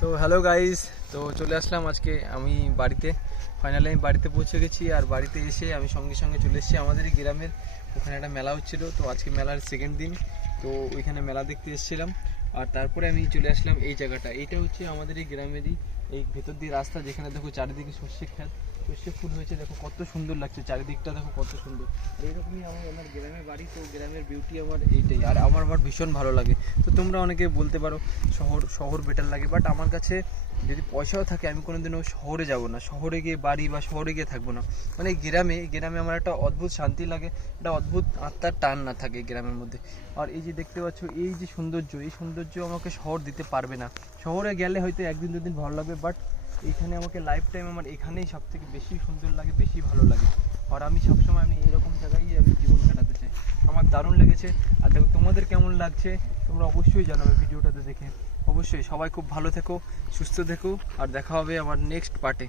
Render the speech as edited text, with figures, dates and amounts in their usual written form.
তো hello guys, তো চলে আসলাম আজকে আমি বাড়িতে। ফাইনালি আমি বাড়িতে পৌঁছে গেছি, আর বাড়িতে এসে আমি সঙ্গে সঙ্গে চলে এসেছি আমাদেরই গ্রামের। ওখানে একটা মেলা হচ্ছিল, তো আজকে মেলার সেকেন্ড দিন। তো ওইখানে মেলা দেখতে এসেছিলাম, আর তারপরে আমি চলে আসলাম এই জায়গাটা। এইটা হচ্ছে আমাদের এই গ্রামেরই এই ভেতর দিয়ে রাস্তা, যেখানে দেখো চারিদিকে সর্ষে ক্ষেত, সর্ষে ফুল হয়েছে। দেখো কত সুন্দর লাগছে চারিদিকটা, দেখো কত সুন্দর। এইরকমই আমার গ্রামের বাড়ি, তো গ্রামের বিউটি আমার এইটাই, আর আমার ভীষণ ভালো লাগে। তো তোমরা অনেকে বলতে পারো শহর বেটার লাগে, বাট আমার কাছে যদি পয়সাও থাকে আমি কোনোদিনও শহরে যাব না, শহরে গিয়ে বাড়ি বা শহরে গিয়ে থাকবো না। মানে গ্রামে আমার একটা অদ্ভুত শান্তি লাগে, একটা অদ্ভুত আত্মার টান না থাকে গ্রামের মধ্যে। আর এই যে দেখতে পাচ্ছ এই যে সৌন্দর্য, এই সৌন্দর্য আমাকে শহর দিতে পারবে না। শহরে গেলে হয়তো একদিন দুদিন ভালো লাগবে, বাট এইখানে আমাকে লাইফ টাইম আমার এখানেই সব থেকে বেশি সুন্দর লাগে, বেশি ভালো লাগে। আর আমি সবসময় আমি এরকম জায়গায় আমি জীবন কাটাতে চাই। আমার দারুণ লেগেছে। আর দেখো তোমাদের কেমন লাগছে তোমরা অবশ্যই জানাবে ভিডিওটাতে দেখে। অবশ্যই সবাই খুব ভালো থেকো, সুস্থ থেকো, আর দেখা হবে আমার নেক্সট পার্টে।